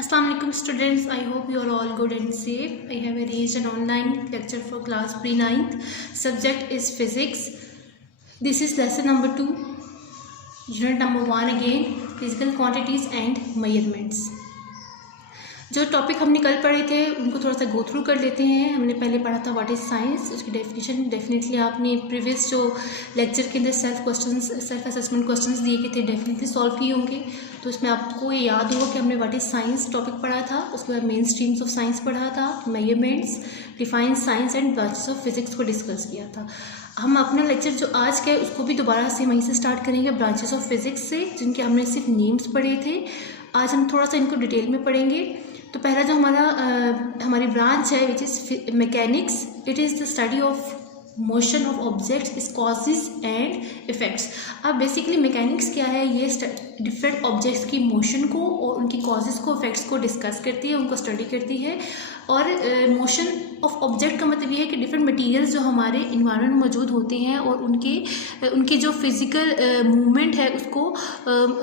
Assalamu alaikum students, I hope you are all good and safe. I have arranged an online lecture for class pre-9th. Subject is physics. This is lesson number 2, unit number 1 again, physical quantities and measurements. जो topic हमने कल पढ़े थे उनको थोड़ा सा go through कर लेते हैं। हमने पहले पढ़ा था व्हाट इज़ साइंस, उसकी डेफिनेशन डेफिनेटली आपने प्रीवियस जो लेक्चर के अंदर सेल्फ असेसमेंट क्वेश्चंस दिए गए थे डेफिनेटली सॉल्व किए होंगे। तो इसमें आपको ये याद होगा कि हमने व्हाट इज़ साइंस टॉपिक पढ़ा था, उसके बाद मेन स्ट्रीम्स ऑफ साइंस पढ़ा था, measurements, define science and branches of physics को डिस्कस किया था। हम अपना लेक्चर जो आज का है उसको भी दोबारा से वहीं से स्टार्ट करेंगे, ब्रांचेस ऑफ फिजिक्स से, जिनके हमने सिर्फ नेम्स पढ़े थे। आज हम थोड़ा सा इनको डिटेल में पढ़ेंगे। तो पहला जो हमारी ब्रांच है which is mechanics, it is the study of motion of objects, इस कॉजेज एंड इफ़ेक्ट्स। अब बेसिकली मैकेनिक्स क्या है, ये डिफरेंट ऑब्जेक्ट्स की मोशन को और उनकी कॉजेज़ को, इफ़ेक्ट्स को डिस्कस करती है, उनको स्टडी करती है। और मोशन ऑफ ऑब्जेक्ट का मतलब ये है कि डिफरेंट मटेरियल्स जो हमारे इन्वायरमेंट में मौजूद होते हैं और उनके जो फिज़िकल मूवमेंट है उसको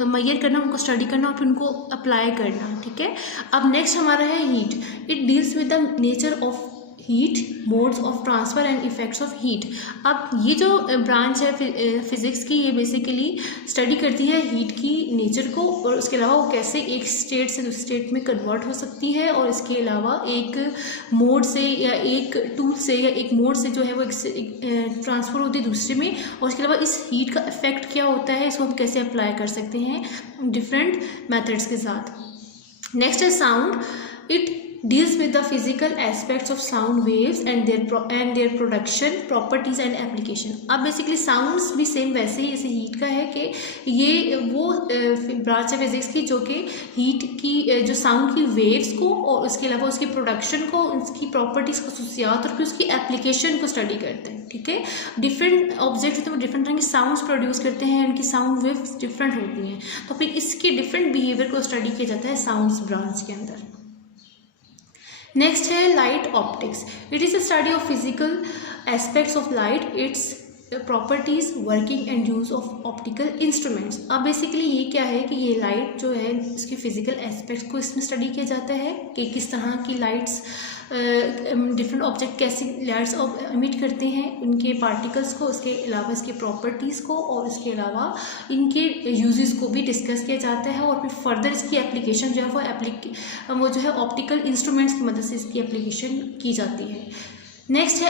मेजर करना, उनको स्टडी करना और फिर उनको अप्लाई करना। ठीक है। अब नेक्स्ट हमारा है heat. It deals with the nature of heat, modes of transfer and effects of heat. अब ये जो ब्रांच है फिज़िक्स की, ये बेसिकली स्टडी करती है हीट की नेचर को और उसके अलावा वो कैसे एक स्टेट से दूसरे स्टेट में कन्वर्ट हो सकती है, और इसके अलावा एक मोड से या एक टूल से या एक मोड से जो है वो एक ट्रांसफ़र होती है दूसरे में, और उसके अलावा इस हीट का इफ़ेक्ट क्या होता है, इसको हम कैसे अप्लाई कर सकते हैं डिफरेंट मेथड्स के साथ। नेक्स्ट है sound. It deals with the physical aspects of sound waves and their production, properties and application। अब बेसिकली साउंड्स भी सेम वैसे ही जैसे हीट का है कि ये वो ब्रांच है फिजिक्स की जो कि हीट की जो साउंड की वेव्स को और उसके अलावा उसकी प्रोडक्शन को, उसकी प्रॉपर्टीज़, खसूसियात और फिर उसकी एप्लीकेशन को स्टडी करते हैं। ठीक है। डिफरेंट ऑब्जेक्ट होते हैं वो डिफरेंट तरह के साउंड्स प्रोड्यूस करते हैं, उनकी साउंड वेव्स डिफरेंट होती हैं, तो फिर इसके डिफरेंट बिहेवियर को स्टडी किया जाता है साउंड्स ब्रांच के अंदर। नेक्स्ट है light optics. It is a study of physical aspects of light, it's properties, working and use of optical instruments. अब बेसिकली ये क्या है कि ये लाइट जो है इसके फिजिकल एस्पेक्ट्स को इसमें स्टडी किया जाता है कि किस तरह की लाइट्स डिफरेंट ऑब्जेक्ट कैसी लाइट्स इमिट करते हैं, उनके पार्टिकल्स को, उसके अलावा इसके प्रॉपर्टीज़ को और इसके अलावा इनके यूजेस को भी डिस्कस किया जाता है। और फिर फर्दर इसकी एप्लीकेशन जो है वो जो है ऑप्टिकल इंस्ट्रूमेंट्स की मदद से इसकी एप्लीकेशन की जाती है। नेक्स्ट है